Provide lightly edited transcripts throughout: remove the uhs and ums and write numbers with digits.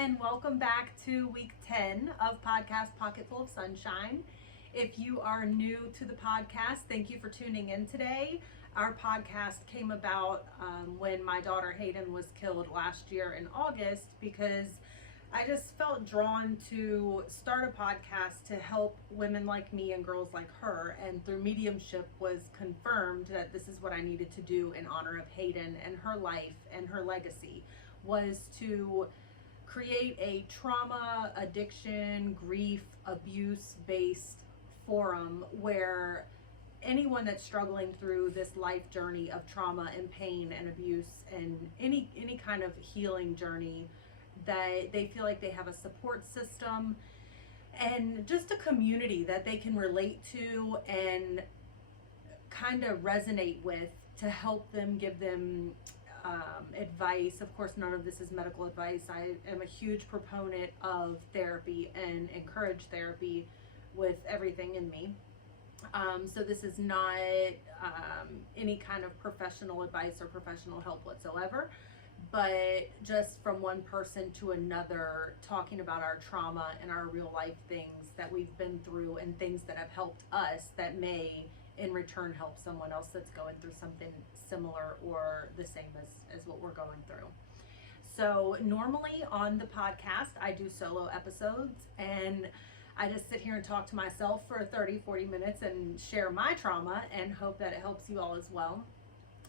and welcome back to week 10 of podcast Pocketful of Sunshine. If you are new to the podcast, thank you for tuning in today. Our podcast came about when my daughter Hayden was killed last year in August, because I just felt drawn to start a podcast to help women like me and girls like her, and through mediumship was confirmed that this is what I needed to do in honor of Hayden and her life and her legacy, was to create a trauma, addiction, grief, abuse based forum where anyone that's struggling through this life journey of trauma and pain and abuse and any kind of healing journey, that they feel like they have a support system and just a community that they can relate to and kind of resonate with, to help them, give them advice. Of course, none of this is medical advice. I am a huge proponent of therapy and encourage therapy with everything in me. So this is not any kind of professional advice or professional help whatsoever, but just from one person to another, talking about our trauma and our real life things that we've been through and things that have helped us that may in return help someone else that's going through something similar or the same as what we're going through. So normally on the podcast, I do solo episodes and I just sit here and talk to myself for 30-40 minutes and share my trauma and hope that it helps you all as well.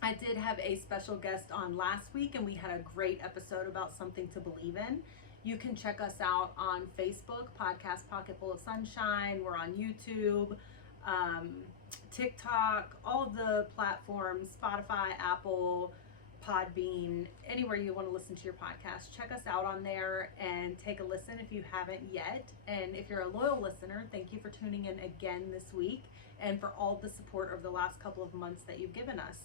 I did have a special guest on last week and we had a great episode about something to believe in. You can check us out on Facebook, Podcast Pocketful of Sunshine. We're on YouTube, TikTok, all of the platforms, Spotify, Apple, Podbean, anywhere you want to listen to your podcast. Check us out on there and take a listen if you haven't yet. And if you're a loyal listener, thank you for tuning in again this week and for all the support over the last couple of months that you've given us.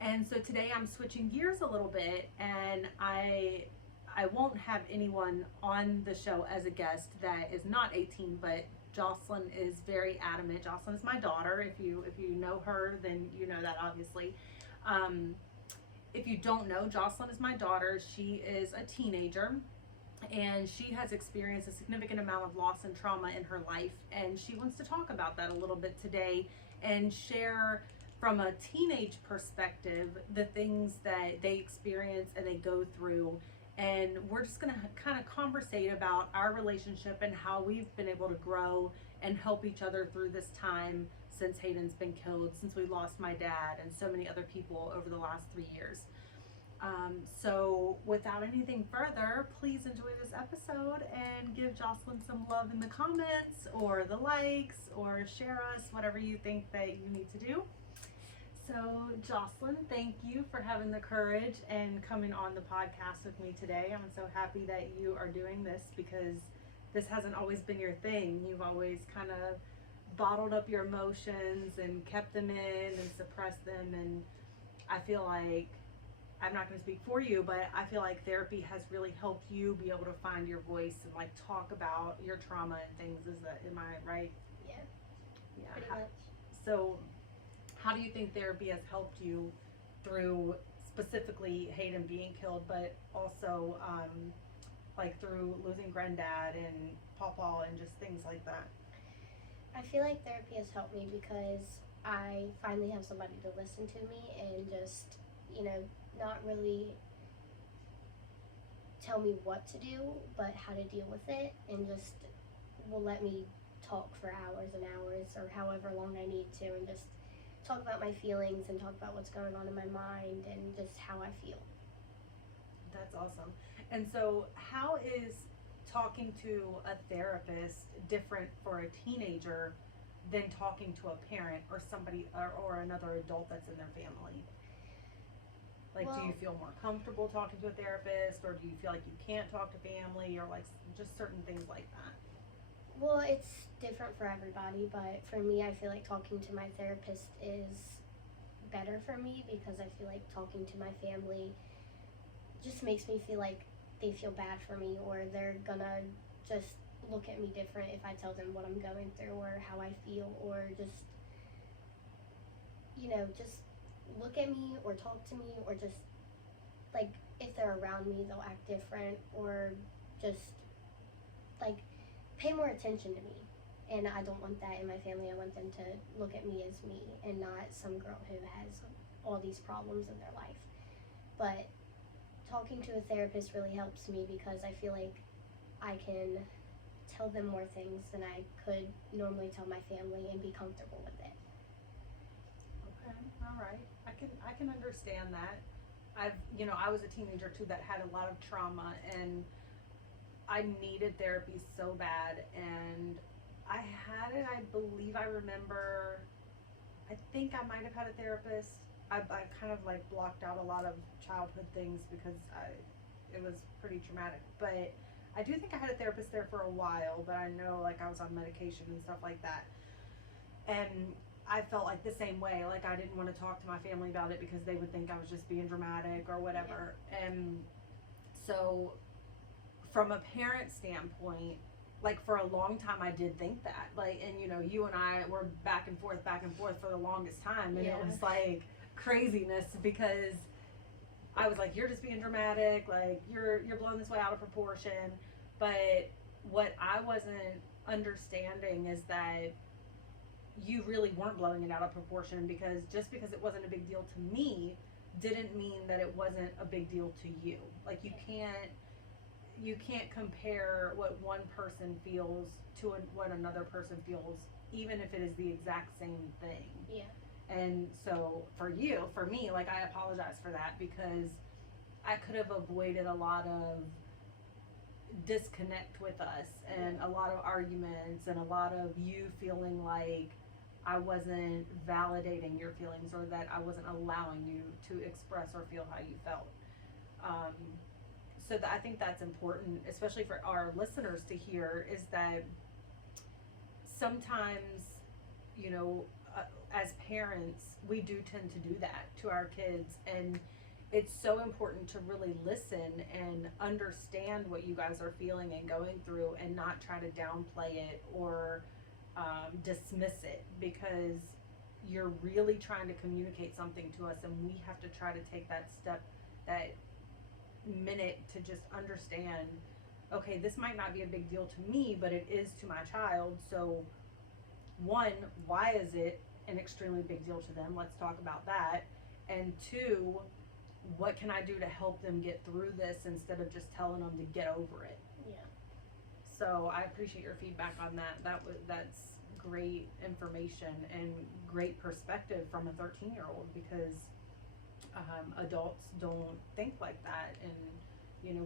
And so today I'm switching gears a little bit, and I won't have anyone on the show as a guest that is not 18, but Joselynn is very adamant. Joselynn is my daughter. If you know her, then you know that obviously. If you don't know, Joselynn is my daughter. She is a teenager and she has experienced a significant amount of loss and trauma in her life, and she wants to talk about that a little bit today and share from a teenage perspective the things that they experience and they go through. And we're just gonna kind of conversate about our relationship and how we've been able to grow and help each other through this time since Hayden's been killed, since we lost my dad and so many other people over the last 3 years. So without anything further, please enjoy this episode and give Joselynn some love in the comments or the likes, or share us, whatever you think that you need to do. So Joselynn, thank you for having the courage and coming on the podcast with me today. I'm so happy that you are doing this, because this hasn't always been your thing. You've always kind of bottled up your emotions and kept them in and suppressed them. And I feel like, I'm not going to speak for you, but I feel like therapy has really helped you be able to find your voice and like talk about your trauma and things. Am I right? Yeah. Yeah. Pretty much. So how do you think therapy has helped you through specifically Hayden being killed, but also like through losing granddad and pawpaw and just things like that? I feel like therapy has helped me because I finally have somebody to listen to me and just, not really tell me what to do, but how to deal with it, and just will let me talk for hours and hours or however long I need to, and just talk about my feelings and talk about what's going on in my mind and just how I feel. That's awesome. And so how is talking to a therapist different for a teenager than talking to a parent or somebody or another adult that's in their family? Like, do you feel more comfortable talking to a therapist, or do you feel like you can't talk to family, or like just certain things like that? Well, it's different for everybody, but for me, I feel like talking to my therapist is better for me, because I feel like talking to my family just makes me feel like they feel bad for me, or they're gonna just look at me different if I tell them what I'm going through or how I feel, or just look at me or talk to me, or just like if they're around me they'll act different, or just like pay more attention to me. And I don't want that in my family. I want them to look at me as me and not some girl who has all these problems in their life. But talking to a therapist really helps me because I feel like I can tell them more things than I could normally tell my family and be comfortable with it. Okay, all right. I can understand that. I was a teenager too that had a lot of trauma, and I needed therapy so bad, and I had it, I believe I remember, I think I might have had a therapist. I kind of like blocked out a lot of childhood things because it was pretty traumatic, but I do think I had a therapist there for a while, but I know like I was on medication and stuff like that. And I felt like the same way, like I didn't want to talk to my family about it because they would think I was just being dramatic or whatever. Yeah. And so from a parent standpoint, like for a long time I did think that, like, and you and I were back and forth for the longest time, and it was like craziness because I was like, you're just being dramatic, like you're blowing this way out of proportion. But what I wasn't understanding is that you really weren't blowing it out of proportion, because just because it wasn't a big deal to me didn't mean that it wasn't a big deal to you. Like you can't compare what one person feels to what another person feels, even if it is the exact same thing. Yeah. And so for me, like I apologize for that, because I could have avoided a lot of disconnect with us and a lot of arguments and a lot of you feeling like I wasn't validating your feelings, or that I wasn't allowing you to express or feel how you felt. So I think that's important, especially for our listeners to hear, is that sometimes, as parents, we do tend to do that to our kids, and it's so important to really listen and understand what you guys are feeling and going through, and not try to downplay it or dismiss it, because you're really trying to communicate something to us, and we have to try to take that step, that minute, to just understand, okay, this might not be a big deal to me, but it is to my child. So one, why is it an extremely big deal to them? Let's talk about that. And two, what can I do to help them get through this instead of just telling them to get over it? Yeah. So I appreciate your feedback on that. That's great information and great perspective from a 13-year-old, because adults don't think like that, and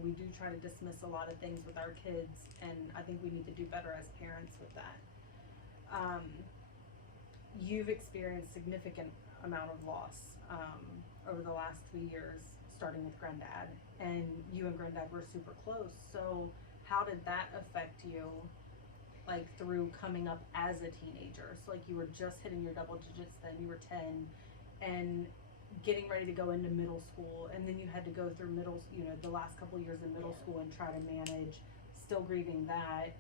we do try to dismiss a lot of things with our kids, and I think we need to do better as parents with that. You've experienced significant amount of loss over the last 3 years, starting with Granddad, and you and Granddad were super close. So how did that affect you, like through coming up as a teenager? So like you were just hitting your double digits then, you were 10, and getting ready to go into middle school, and then you had to go through the last couple years in middle school and try to manage, still grieving that,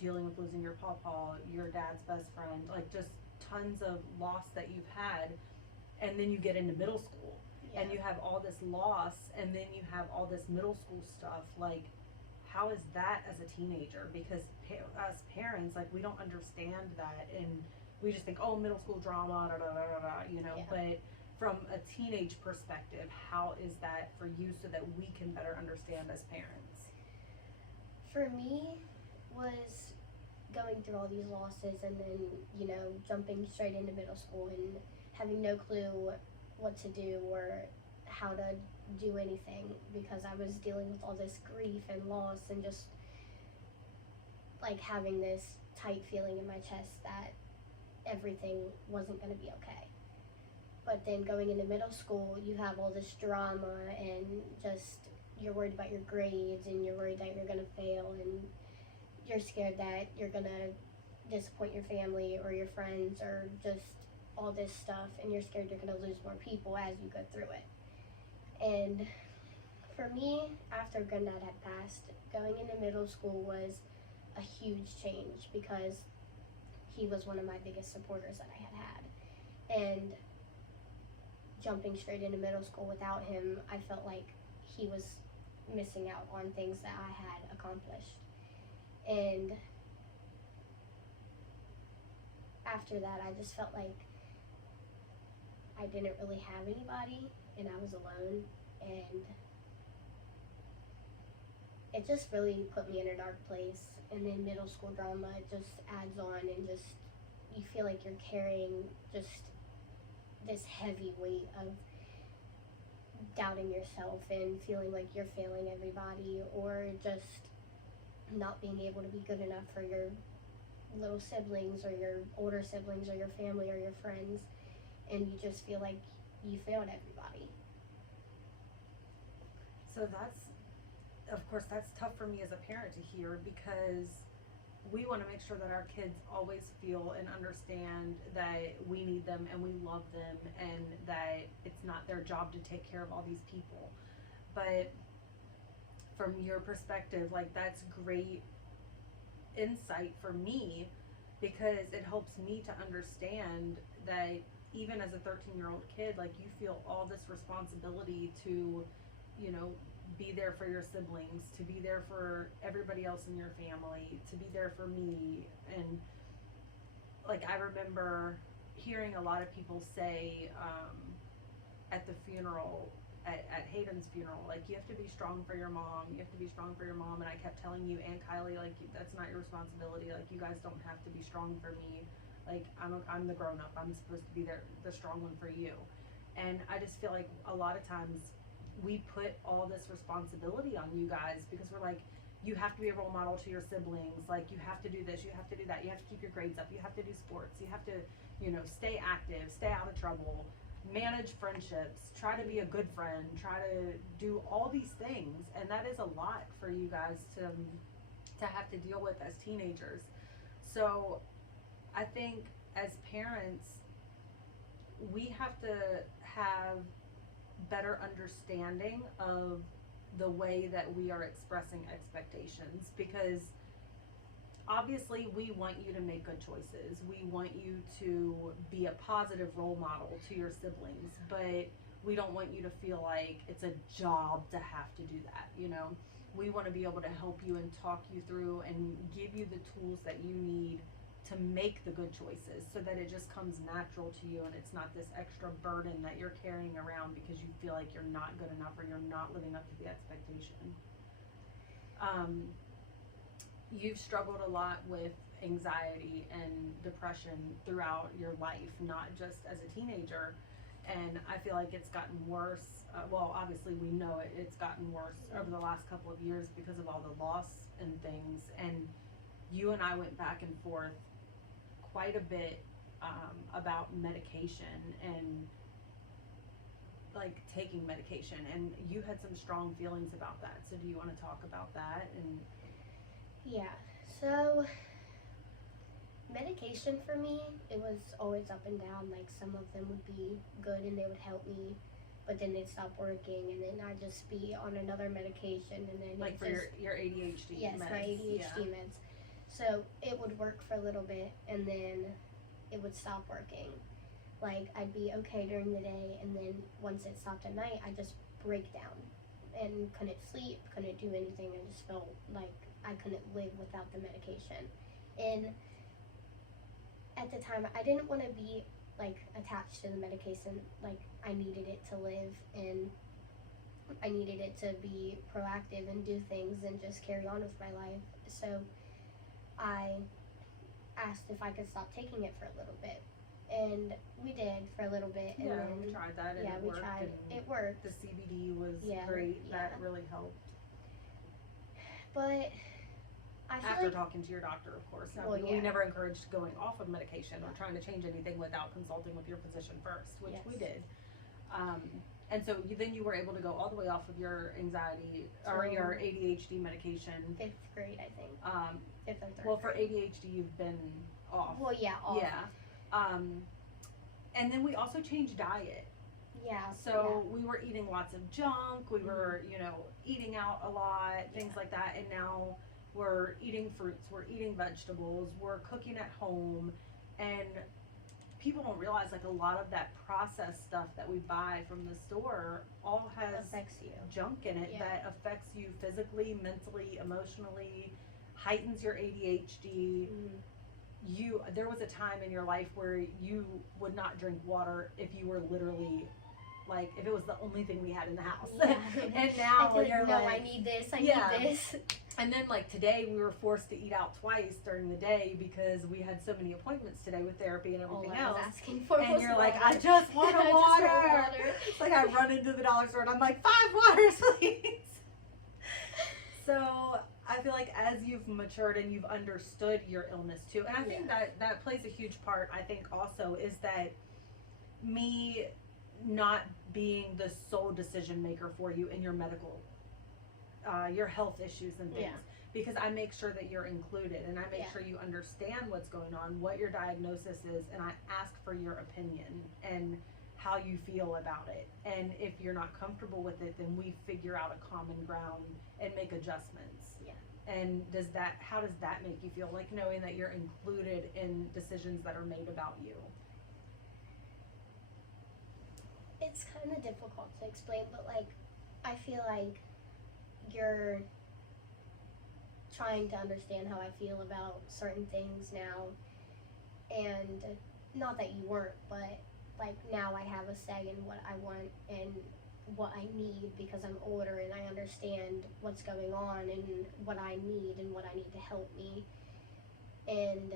dealing with losing your pawpaw, your dad's best friend, like just tons of loss that you've had. And then you get into middle school, and you have all this loss, and then you have all this middle school stuff. Like, how is that as a teenager? Because us parents, like, we don't understand that, and we just think, oh, middle school drama, but from a teenage perspective, how is that for you, so that we can better understand as parents? For me, was going through all these losses, and then jumping straight into middle school and having no clue what to do or how to do anything, because I was dealing with all this grief and loss, and just like having this tight feeling in my chest that everything wasn't going to be okay. But then going into middle school, you have all this drama, and just you're worried about your grades, and you're worried that you're going to fail, and you're scared that you're going to disappoint your family or your friends, or just all this stuff, and you're scared you're going to lose more people as you go through it. And for me, after Granddad had passed, going into middle school was a huge change, because he was one of my biggest supporters that I had. And jumping straight into middle school without him, I felt like he was missing out on things that I had accomplished. And after that, I just felt like I didn't really have anybody and I was alone, and it just really put me in a dark place. And then middle school drama just adds on, and just you feel like you're carrying just this heavy weight of doubting yourself and feeling like you're failing everybody, or just not being able to be good enough for your little siblings or your older siblings or your family or your friends, and you just feel like you failed everybody. So that's, of course, that's tough for me as a parent to hear, because we want to make sure that our kids always feel and understand that we need them and we love them, and that it's not their job to take care of all these people. But from your perspective, like, that's great insight for me, because it helps me to understand that even as a 13-year-old kid, like, you feel all this responsibility to, you know, be there for your siblings, to be there for everybody else in your family, to be there for me. And like, I remember hearing a lot of people say at the funeral, at Hayden's funeral, like, you have to be strong for your mom, you have to be strong for your mom. And I kept telling you and Kylie, like, that's not your responsibility, like, you guys don't have to be strong for me, like, I'm the grown-up, I'm supposed to be there, the strong one for you. And I just feel like a lot of times we put all this responsibility on you guys, because we're like, you have to be a role model to your siblings, like, you have to do this, you have to do that, you have to keep your grades up, you have to do sports, you have to, you know, stay active, stay out of trouble, manage friendships, try to be a good friend, try to do all these things. And that is a lot for you guys to have to deal with as teenagers. So I think as parents, we have to have better understanding of the way that we are expressing expectations, because obviously we want you to make good choices, we want you to be a positive role model to your siblings, but we don't want you to feel like it's a job to have to do that, you know. We want to be able to help you and talk you through and give you the tools that you need to make the good choices, so that it just comes natural to you and it's not this extra burden that you're carrying around because you feel like you're not good enough or you're not living up to the expectation. You've struggled a lot with anxiety and depression throughout your life, not just as a teenager, and I feel like it's gotten worse. Well, obviously we know it's gotten worse over the last couple of years because of all the loss and things. And you and I went back and forth quite a bit about medication and like taking medication, and you had some strong feelings about that. So do you want to talk about that? And Yeah, so medication for me, it was always up and down. Like, some of them would be good and they would help me, but then they'd stop working, and then I'd just be on another medication, and then like for your ADHD yes, meds. My ADHD meds. So it would work for a little bit, and then it would stop working. Like, I'd be okay during the day, and then once it stopped at night, I'd just break down and couldn't sleep, couldn't do anything. I just felt like I couldn't live without the medication. And at the time, I didn't want to be like attached to the medication. Like, I needed it to live, and I needed it to be proactive and do things and just carry on with my life. So I asked if I could stop taking it for a little bit, and we did for a little bit. And yeah, then, we tried that, and yeah, it we worked. tried. And it worked. The CBD was Yeah, great. yeah. That really helped. But I feel After like, talking to your doctor, of course. Now, Well, we yeah. never encouraged going off of medication or trying to change anything without consulting with your physician first, which Yes. we did. And so then you were able to go all the way off of your anxiety or So- your ADHD medication. 5th grade, I think. 5th or 3rd Well, for grade. ADHD, you've been off. Well, yeah, off. Yeah. And then we also changed diet. Yeah. So we were eating lots of junk, we were, you know, eating out a lot, things like that, and now we're eating fruits, we're eating vegetables, we're cooking at home, and people don't realize, like, a lot of that processed stuff that we buy from the store all has affects you. junk in it that affects you physically, mentally, emotionally, heightens your ADHD. There was a time in your life where you would not drink water if you were literally, like, if it was the only thing we had in the house. And now you're no, like, I need this, I need this. And then, like, today we were forced to eat out twice during the day because we had so many appointments today with therapy and everything All I was else. asking for And was you're water. like, I just want a I just water. want water. It's like I run into the dollar store and I'm like, 5 waters, please. So I feel like as you've matured and you've understood your illness too, and I think that plays a huge part, I think also, is that me not being the sole decision maker for you in your medical, your health issues and things. Because I make sure that you're included, and I make sure you understand what's going on, what your diagnosis is, and I ask for your opinion and how you feel about it. And if you're not comfortable with it, then we figure out a common ground and make adjustments. And how does that make you feel, like, knowing that you're included in decisions that are made about you? It's kind of difficult to explain, but, like, I feel like you're trying to understand how I feel about certain things now, and not that you weren't, but, like, now I have a say in what I want and what I need because I'm older and I understand what's going on and what I need and what I need to help me. And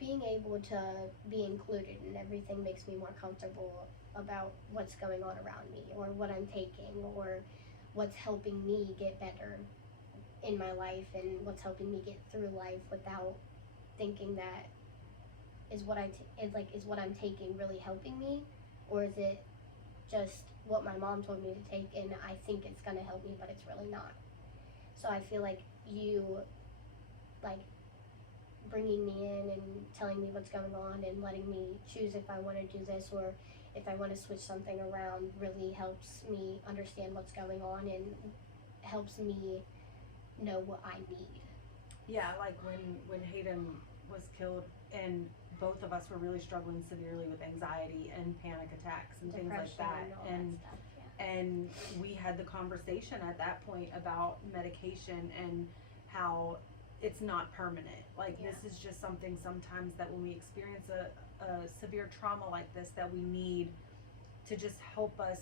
being able to be included in everything makes me more comfortable about what's going on around me, or what I'm taking, or what's helping me get better in my life, and what's helping me get through life without thinking that is what I'm taking really helping me, or is it just what my mom told me to take and I think it's gonna help me, but it's really not. So I feel like you, like, bringing me in and telling me what's going on and letting me choose if I want to do this or if I want to switch something around really helps me understand what's going on and helps me know what I need. Yeah, like when Hayden was killed and both of us were really struggling severely with anxiety and panic attacks and Depression things like that. and all that stuff, And we had the conversation at that point about medication and how it's not permanent. Like, this is just something sometimes that when we experience a severe trauma like this, that we need to just help us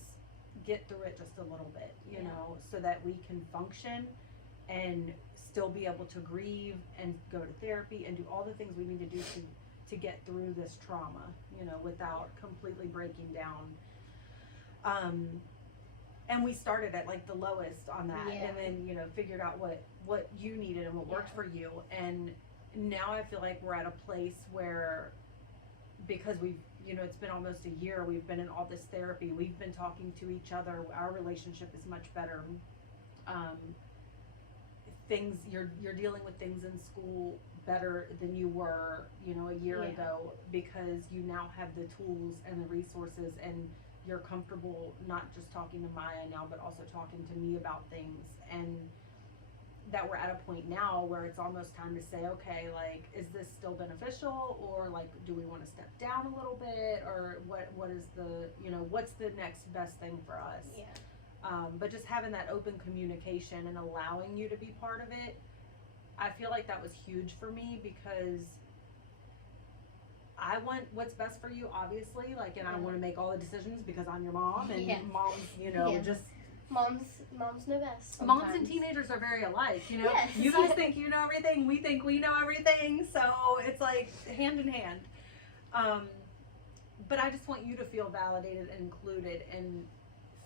get through it just a little bit, you know, so that we can function and still be able to grieve and go to therapy and do all the things we need to do to get through this trauma, you know, without completely breaking down. And we started at, like, the lowest on that, and then, you know, figured out what you needed and what worked for you. And now I feel like we're at a place where, because we've, you know, it's been almost a year, we've been in all this therapy, we've been talking to each other, our relationship is much better. Things, you're dealing with things in school better than you were, you know, a year ago, because you now have the tools and the resources, and you're comfortable not just talking to Maya now, but also talking to me about things. And that we're at a point now where it's almost time to say, okay, like, is this still beneficial, or, like, do we want to step down a little bit, or what is the, you know, what's the next best thing for us? But just having that open communication and allowing you to be part of it, I feel like that was huge for me, because I want what's best for you, obviously, like, and I want to make all the decisions because I'm your mom, and moms, you know, just moms know best sometimes. Moms and teenagers are very alike, you know. You guys think you know everything, we think we know everything, so it's like hand in hand. But I just want you to feel validated and included, and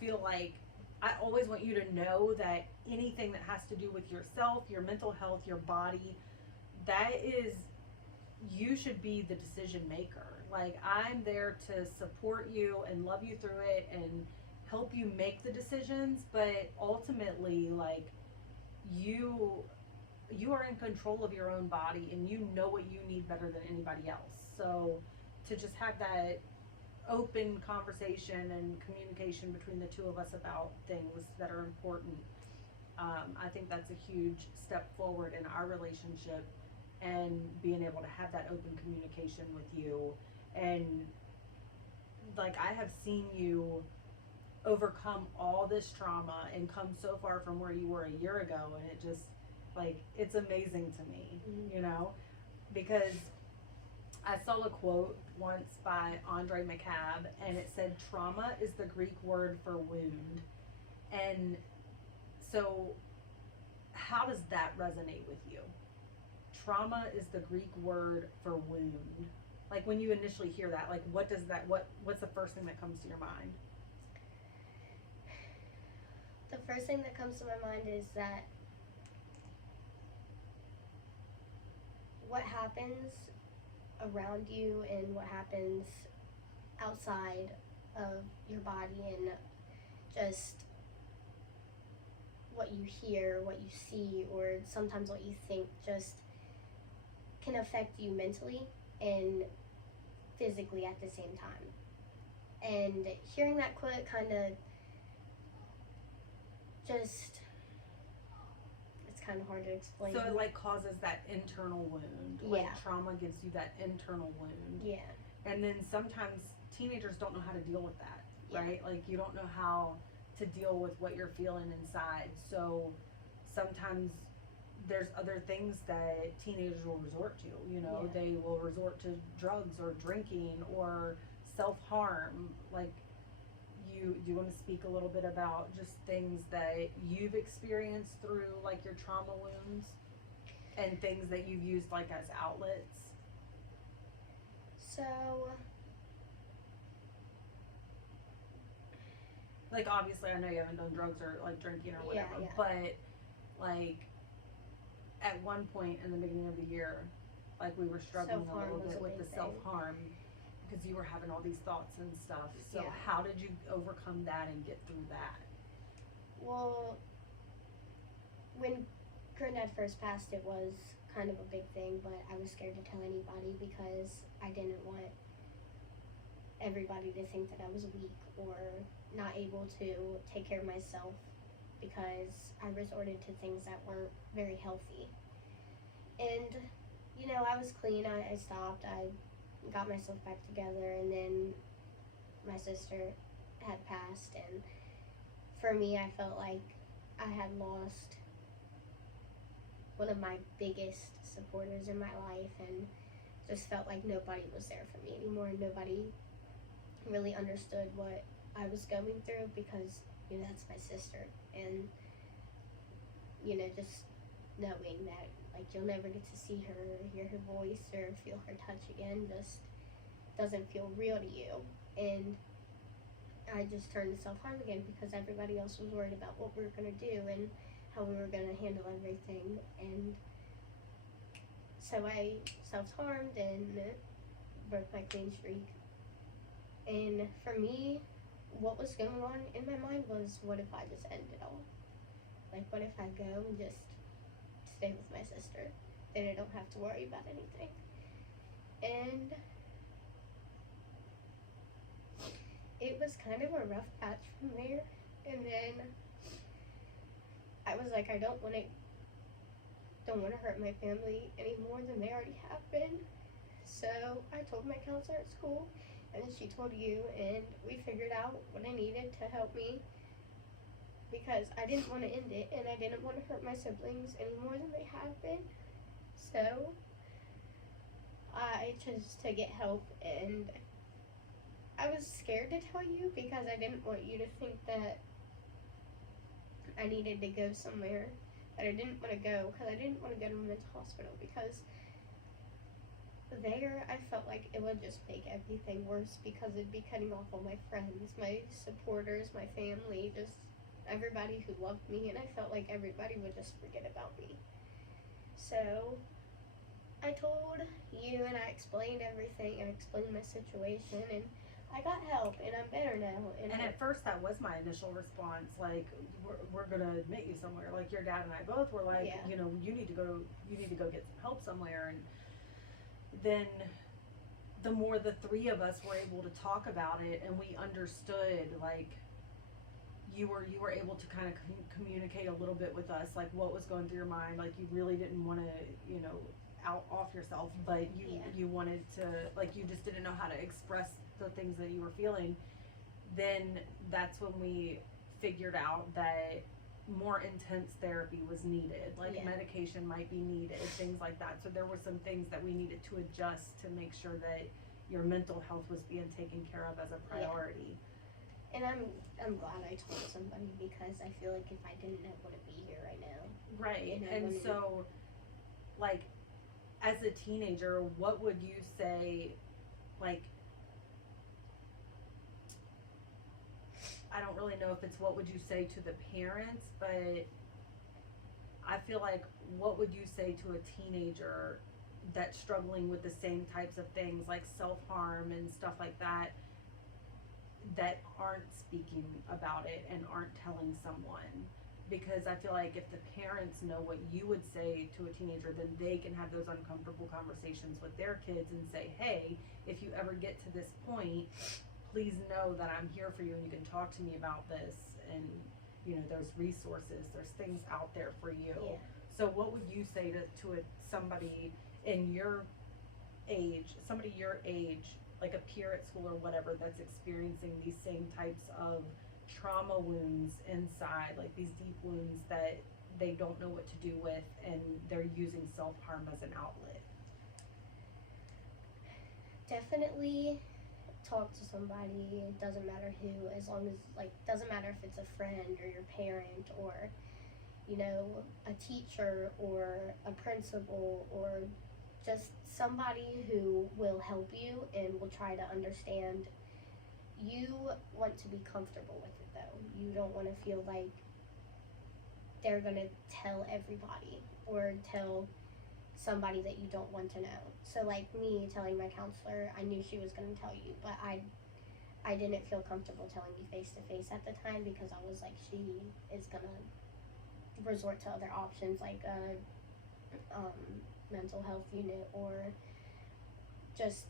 feel like, I always want you to know that anything that has to do with yourself, your mental health, your body, that is, you should be the decision maker. Like, I'm there to support you and love you through it and help you make the decisions, but ultimately, like, you are in control of your own body, and you know what you need better than anybody else. So to just have that open conversation and communication between the two of us about things that are important, I think that's a huge step forward in our relationship, and being able to have that open communication with you. And like, I have seen you overcome all this trauma and come so far from where you were a year ago, and it just, like, it's amazing to me, you know, because I saw a quote once by Andre McCabe, and it said, trauma is the Greek word for wound. And so how does that resonate with you? Trauma is the Greek word for wound. Like, when you initially hear that, like, what's the first thing that comes to your mind? The first thing that comes to my mind is that what happens around you and what happens outside of your body, and just what you hear, what you see, or sometimes what you think, just can affect you mentally and physically at the same time. And hearing that quote kind of just, it's kind of hard to explain. So it, like, causes that internal wound. Like, Yeah. trauma gives you that internal wound. Yeah. And then sometimes teenagers don't know how to deal with that, Yeah. right? Like, you don't know how to deal with what you're feeling inside. So sometimes there's other things that teenagers will resort to, you know. Yeah. They will resort to drugs or drinking or self-harm. Like, do you want to speak a little bit about just things that you've experienced through, like, your trauma wounds, and things that you've used, like, as outlets? So, Like, obviously, I know you haven't done drugs or, like, drinking or whatever, Yeah. but, like, at one point in the beginning of the year, like, we were struggling a Self-harm little was bit a with the big thing. self-harm, because you were having all these thoughts and stuff. So Yeah. how did you overcome that and get through that? well, when Granddad first passed, it was kind of a big thing, but I was scared to tell anybody because I didn't want everybody to think that I was weak or not able to take care of myself, because I resorted to things that weren't very healthy. And, you know, I was clean, I stopped, I got myself back together, and then my sister had passed, and for me, I felt like I had lost one of my biggest supporters in my life, and just felt like nobody was there for me anymore. Nobody really understood what I was going through, because, you know, that's my sister. And, you know, just knowing that, like, you'll never get to see her or hear her voice or feel her touch again just doesn't feel real to you. And I just turned to self-harm again because everybody else was worried about what we were going to do and how we were going to handle everything. And so I self-harmed and broke my clean streak. And for me, what was going on in my mind was, what if I just end it all? Like, what if I go and just stay with my sister? Then I don't have to worry about anything. And it was kind of a rough patch from there. And then I was like, I don't want to hurt my family any more than they already have been. So I told my counselor at school, and she told you, and we figured out what I needed to help me, because I didn't want to end it, and I didn't want to hurt my siblings any more than they have been. So I chose to get help, and I was scared to tell you because I didn't want you to think that I needed to go somewhere that I didn't want to go, because I didn't want to go to a mental hospital, because there I felt like it would just make everything worse, because it'd be cutting off all my friends, my supporters, my family, just everybody who loved me, and I felt like everybody would just forget about me. So I told you, and I explained everything, I explained my situation, and I got help, and I'm better now. And at first, that was my initial response. Like, we're gonna admit you somewhere. Like, your dad and I both were like, Yeah. you know, you need to go get some help somewhere. And then the more the three of us were able to talk about it, and we understood, like, you were able to kind of communicate a little bit with us, like, what was going through your mind. Like, you really didn't want to, you know, out off yourself, but Yeah. you wanted to, like, you just didn't know how to express the things that you were feeling, then that's when we figured out that more intense therapy was needed, like Yeah. medication might be needed, things like that. So there were some things that we needed to adjust to make sure that your mental health was being taken care of as a priority. And I'm glad I told somebody, because I feel like if I didn't, I wouldn't be here right now. Right. And I And wouldn't- so, like, as a teenager, what would you say, like, I don't really know if it's what would you say to the parents, but I feel like what would you say to a teenager that's struggling with the same types of things like self-harm and stuff like that, that aren't speaking about it and aren't telling someone? Because I feel like if the parents know what you would say to a teenager, then they can have those uncomfortable conversations with their kids and say, hey, if you ever get to this point, please know that I'm here for you and you can talk to me about this, and you know, there's resources, there's things out there for you. Yeah. So what would you say to somebody in your age, somebody your age, like a peer at school or whatever, that's experiencing these same types of trauma wounds inside, like these deep wounds that they don't know what to do with, and they're using self-harm as an outlet? Definitely talk to somebody. It doesn't matter who, as long as, like, doesn't matter if it's a friend or your parent or, you know, a teacher or a principal, or just somebody who will help you and will try to understand. You want to be comfortable with it, though. You don't want to feel like they're going to tell everybody or tell somebody that you don't want to know. So, like me telling my counselor, I knew she was going to tell you, but I didn't feel comfortable telling you face to face at the time, because I was like, she is going to resort to other options, like a mental health unit, or just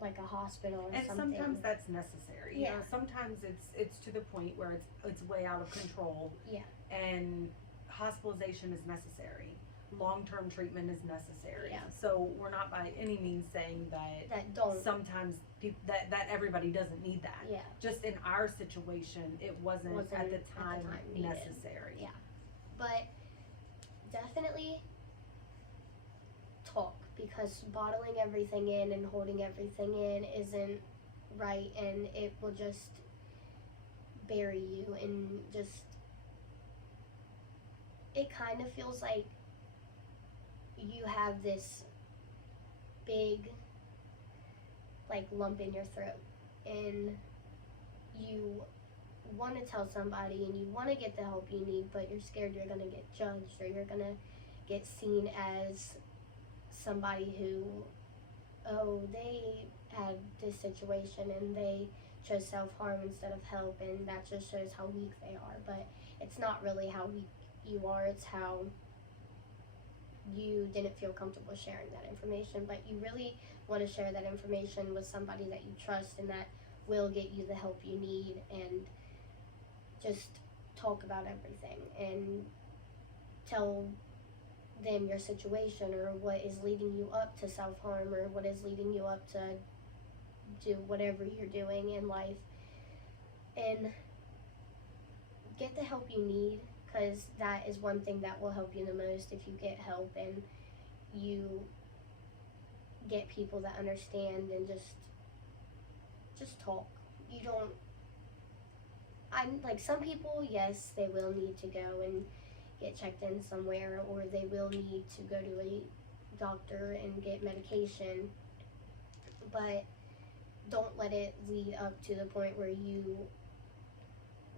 like a hospital or And something. sometimes that's necessary. Yeah. You know, sometimes it's to the point where it's way out of control. Yeah. And hospitalization is necessary. Long-term treatment is necessary. Yeah. So we're not by any means saying That don't. sometimes that everybody doesn't need that. Yeah. Just in our situation, it wasn't at the time needed. necessary. Yeah. But definitely talk, because bottling everything in and holding everything in isn't right, and it will just bury you, and just, it kind of feels like you have this big, like, lump in your throat, and you want to tell somebody and you want to get the help you need, but you're scared you're going to get judged, or you're going to get seen as somebody who, oh, they had this situation and they chose self-harm instead of help, and that just shows how weak they are. But it's not really how weak you are, it's how you didn't feel comfortable sharing that information. But you really want to share that information with somebody that you trust and that will get you the help you need, and just talk about everything and tell them your situation, or what is leading you up to self-harm, or what is leading you up to do whatever you're doing in life, and get the help you need, because that is one thing that will help you the most. If you get help and you get people that understand, and just talk. You don't, I'm like, some people, yes, they will need to go and get checked in somewhere, or they will need to go to a doctor and get medication, but don't let it lead up to the point where you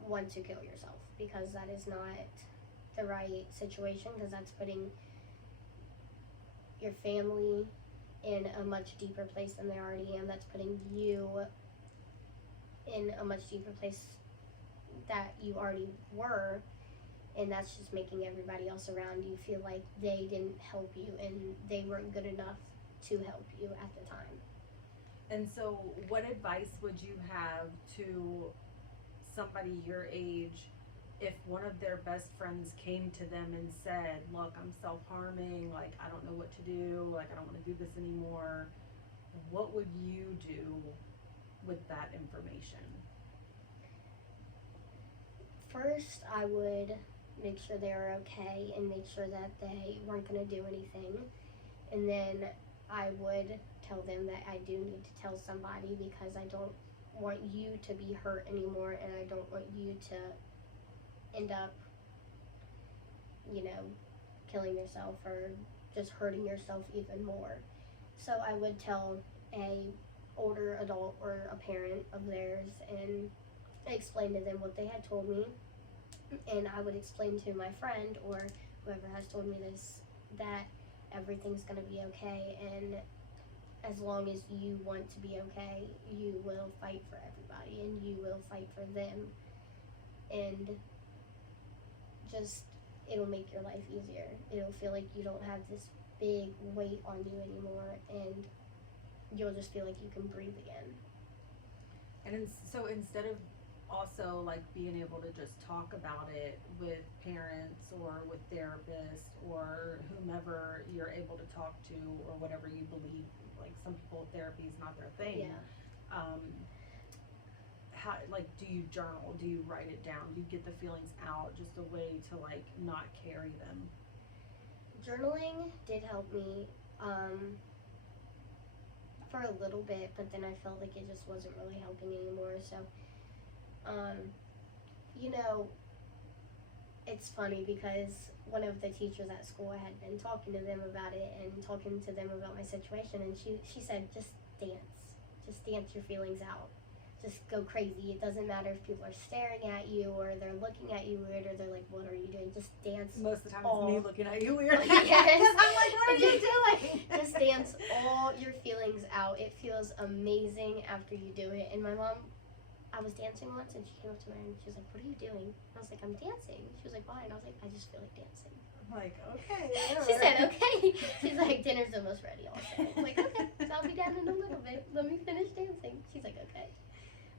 want to kill yourself, because that is not the right situation, because that's putting your family in a much deeper place than they already am. That's putting you in a much deeper place that you already were, and that's just making everybody else around you feel like they didn't help you and they weren't good enough to help you at the time. And so what advice would you have to somebody your age if one of their best friends came to them and said, look, I'm self-harming, like, I don't know what to do, like, I don't want to do this anymore, what would you do with that information? First, I would make sure they were okay and make sure that they weren't going to do anything. And then I would tell them that I do need to tell somebody because I don't want you to be hurt anymore, and I don't want you to end up, killing yourself or just hurting yourself even more. So I would tell a older adult or a parent of theirs and explain to them what they had told me, and I would explain to my friend or whoever has told me this that everything's going to be okay, and as long as you want to be okay, you will fight for everybody and you will fight for them, and just it'll make your life easier. It'll feel like you don't have this big weight on you anymore, and you'll just feel like you can breathe again. And so instead of also like being able to just talk about it with parents or with therapists or whomever you're able to talk to or whatever you believe, like some people therapy is not their thing. Yeah. How, like, do you journal? Do you write it down? Do you get the feelings out? Just a way to like not carry them. Journaling did help me for a little bit, but then I felt like it just wasn't really helping anymore. So, it's funny because one of the teachers at school, I had been talking to them about it and talking to them about my situation, and she said, just dance your feelings out. Just go crazy. It doesn't matter if people are staring at you or they're looking at you weird or they're like, what are you doing? Just dance. Most of the time it's me looking at you weird. Yes. I'm like, what are you doing? Just dance all your feelings out. It feels amazing after you do it. And my mom, I was dancing once and she came up to me and she was like, what are you doing? I was like, I'm dancing. She was like, why? And I was like, I just feel like dancing. I'm like, okay. She said, okay. She's like, dinner's almost ready also. I'm like, okay, so I'll be down in a little bit. Let me finish dancing. She's like, okay.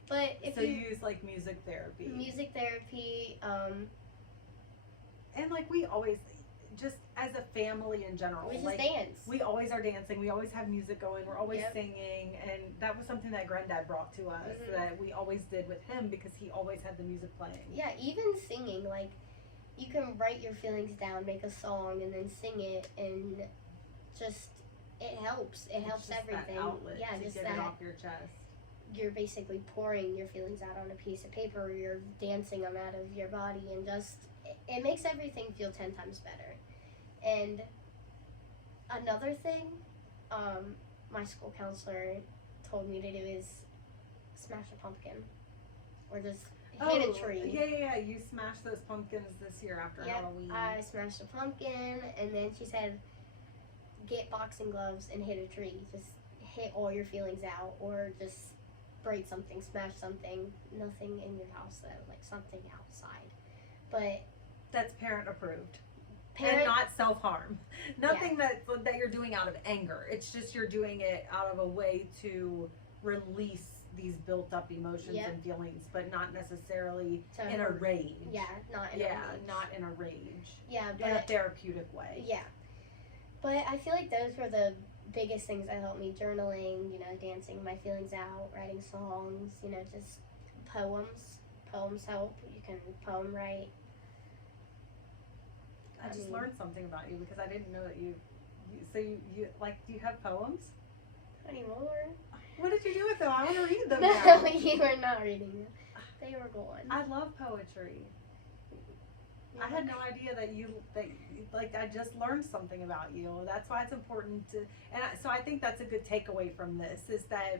But if so you use like music therapy. And like we always, just as a family in general, we just like dance. we always are dancing. We always have music going. We're always singing, and that was something that Granddad brought to us that we always did with him because he always had the music playing. Yeah, even singing, like you can write your feelings down, make a song, and then sing it, and just it helps. It helps just everything. That outlet to just get that. It off your chest. You're basically pouring your feelings out on a piece of paper, or you're dancing them out of your body, and just it makes everything feel 10 times better. And another thing my school counselor told me to do is smash a pumpkin or just hit a tree. Yeah, you smashed those pumpkins this year after Halloween. I smashed a pumpkin, and then she said get boxing gloves and hit a tree. Just hit all your feelings out, or just break something, smash something. Nothing in your house though, like something outside. But that's parent approved. And not self-harm. Nothing that you're doing out of anger. It's just you're doing it out of a way to release these built-up emotions and feelings, but not necessarily in a rage. Yeah, not in a rage. Not in a rage. Yeah, but in a therapeutic way. Yeah. But I feel like those were the biggest things that helped me. Journaling, dancing my feelings out, writing songs, just poems. Poems help. You can poem write. I just learned something about you because I didn't know that you do you have poems? Anymore. What did you do with them? I want to read them No, now. you were not reading them. They were gone. I love poetry. I had no idea that I just learned something about you. That's why it's important to, so I think that's a good takeaway from this is that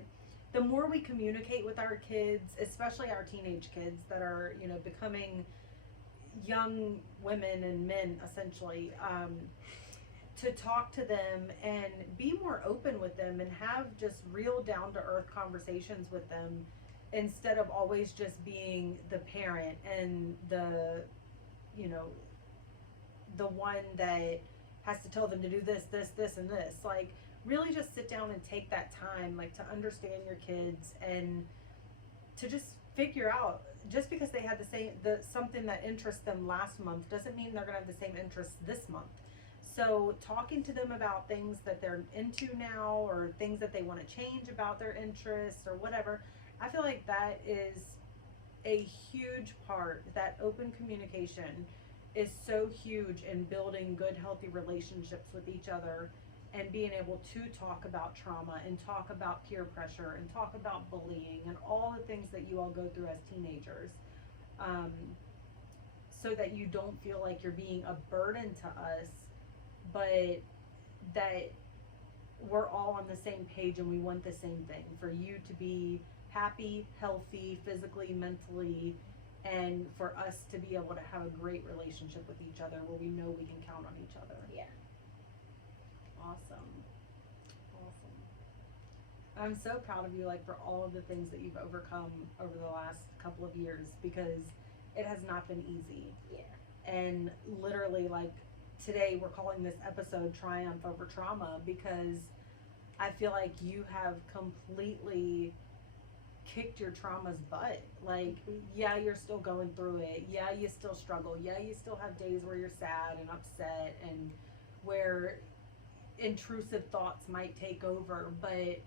the more we communicate with our kids, especially our teenage kids that are, becoming young women and men essentially, to talk to them and be more open with them and have just real down to earth conversations with them instead of always just being the parent and the one that has to tell them to do this, and this. Like, really just sit down and take that time, like, to understand your kids and to just figure out, just because they had something that interests them last month doesn't mean they're gonna have the same interests this month. So talking to them about things that they're into now, or things that they want to change about their interests or whatever, I feel like that is a huge part. That open communication is so huge in building good, healthy relationships with each other, and being able to talk about trauma and talk about peer pressure and talk about bullying and all the things that you all go through as teenagers, so that you don't feel like you're being a burden to us, but that we're all on the same page and we want the same thing, for you to be happy, healthy, physically, mentally, and for us to be able to have a great relationship with each other where we know we can count on each other. Yeah. Awesome. I'm so proud of you, like, for all of the things that you've overcome over the last couple of years, because it has not been easy. Yeah. And literally, like, today we're calling this episode Triumph Over Trauma, because I feel like you have completely kicked your trauma's butt. Like, yeah, you're still going through it. Yeah, you still struggle. Yeah, you still have days where you're sad and upset and where intrusive thoughts might take over, but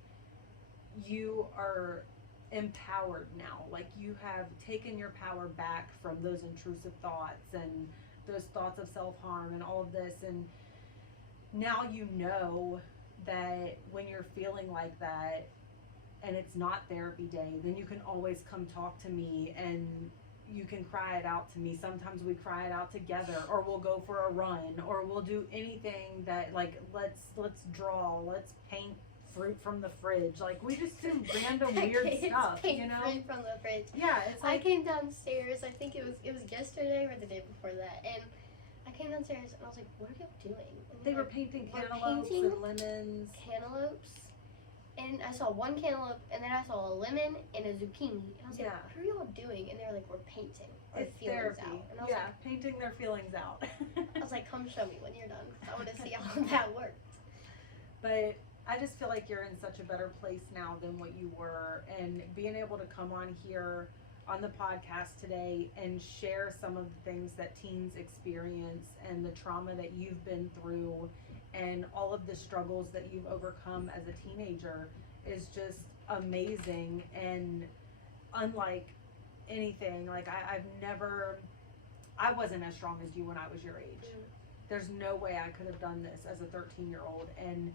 you are empowered now. Like, you have taken your power back from those intrusive thoughts and those thoughts of self-harm and all of this, and now you know that when you're feeling like that and it's not therapy day, then you can always come talk to me and you can cry it out to me. Sometimes we cry it out together, or we'll go for a run, or we'll do anything that, like, let's draw, let's paint fruit from the fridge. Like, we just do random weird stuff, you know? Fruit from the fridge. Yeah, it's like, I came downstairs, I think it was yesterday or the day before that, and I came downstairs and I was like, what are y'all doing? And they were like, painting we're cantaloupes painting and lemons. cantaloupes, and I saw one cantaloupe, and then I saw a lemon and a zucchini, and I was like, Yeah. what are y'all doing? And they were like, we're painting our It's feelings therapy. out. And I was Yeah, like, painting their feelings out. I was like, come show me when you're done, because I want to see how that worked. But I just feel like you're in such a better place now than what you were, and being able to come on here on the podcast today and share some of the things that teens experience and the trauma that you've been through and all of the struggles that you've overcome as a teenager is just amazing and unlike anything. Like, I wasn't as strong as you when I was your age. There's no way I could have done this as a 13-year-old, and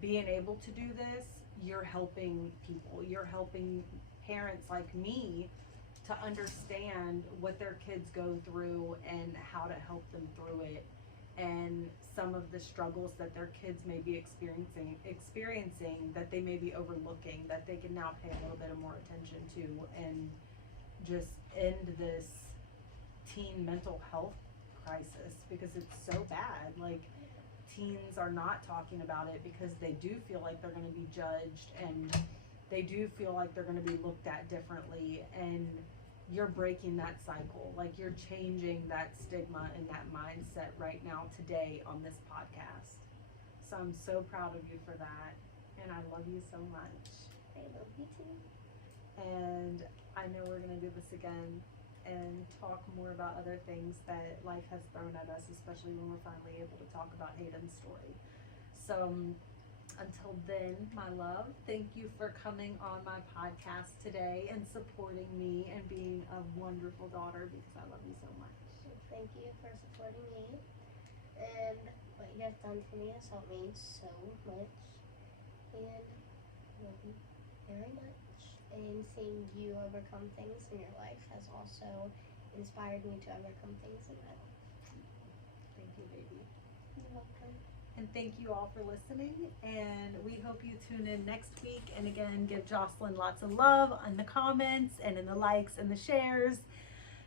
being able to do this, you're helping people. You're helping parents like me to understand what their kids go through and how to help them through it, and some of the struggles that their kids may be experiencing that they may be overlooking, that they can now pay a little bit of more attention to, and just end this teen mental health crisis, because it's so bad. Like, teens are not talking about it because they do feel like they're going to be judged, and they do feel like they're going to be looked at differently, and you're breaking that cycle. Like, you're changing that stigma and that mindset right now today on this podcast. So I'm so proud of you for that, and I love you so much. I love you too. And I know we're going to do this again and talk more about other things that life has thrown at us, especially when we're finally able to talk about Hayden's story. So until then, my love, thank you for coming on my podcast today and supporting me and being a wonderful daughter, because I love you so much. Thank you for supporting me, and what you have done for me has helped me so much, and I love you very much. And seeing you overcome things in your life has also inspired me to overcome things in my life. Thank you, baby. You're welcome. And thank you all for listening, and we hope you tune in next week. And again, give Joselynn lots of love in the comments and in the likes and the shares,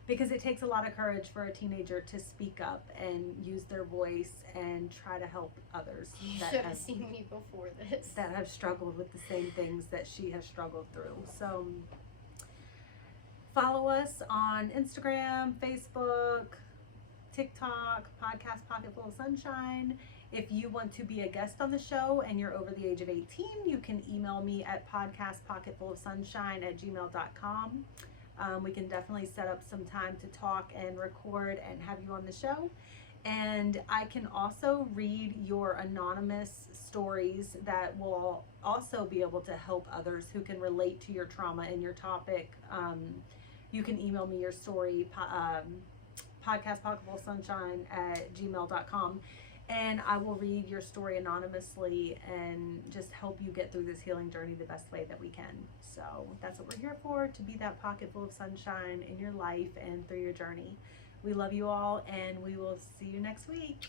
because it takes a lot of courage for a teenager to speak up and use their voice and try to help others You that should have seen me before this. that have struggled with the same things that she has struggled through. So follow us on Instagram, Facebook, TikTok, Podcast Pocket Full of Sunshine. If you want to be a guest on the show and you're over the age of 18, you can email me at podcastpocketfulofsunshine@gmail.com. We can definitely set up some time to talk and record and have you on the show. And I can also read your anonymous stories that will also be able to help others who can relate to your trauma and your topic. You can email me your story, podcastpocketfulsunshine@gmail.com, and I will read your story anonymously and just help you get through this healing journey the best way that we can. So that's what we're here for, to be that pocket full of sunshine in your life and through your journey. We love you all, and we will see you next week.